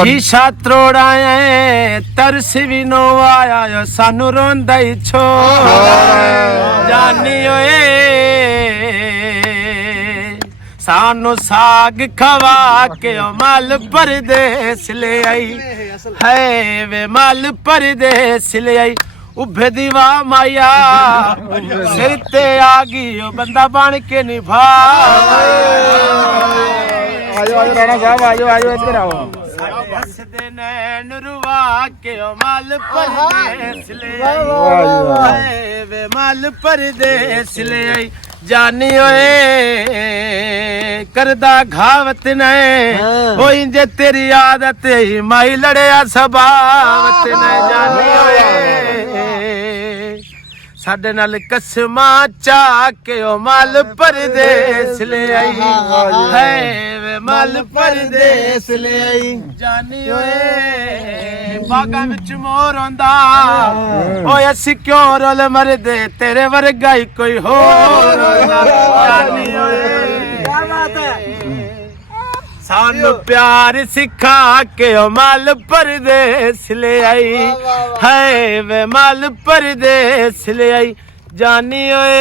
शीशा त्रोड़ाए तरस भी नो आया सानू रोंदा ही छो जानी ओए सानू साग खवा के माल परदेस ले आई है वे माल परदेस ले आई उभे दीवा माया सिर ते आ गई ओ बंदा बन के निभा ਆਜੋ ਆਜੋ ਰਾਣਾ ਸਾਹਿਬ ਆਜੋ ਆਜੋ ਇੱਧਰ ਆਓ हसदे नैन रुवा के ओ माल परदेस ले आई वे माल परदेस ले आई जानी ओए करदा घावत ने ओ इंजे तेरी आदत ही माई लड़या सबावत ने जानी ओए साडे नाल कसमां चा के ओ माल परदेस ले आई है वे माल परदेस ले आई जानी ओए बागां विच मोर आंदा ओए असी क्यों रोल मरदे तेरे वर्गा ही कोई होर आंदा जानी ओए क्या बात है सानू प्यार सिखा के ओ माल परदेस ले आई है वे माल परदेस ले आई जानी ओए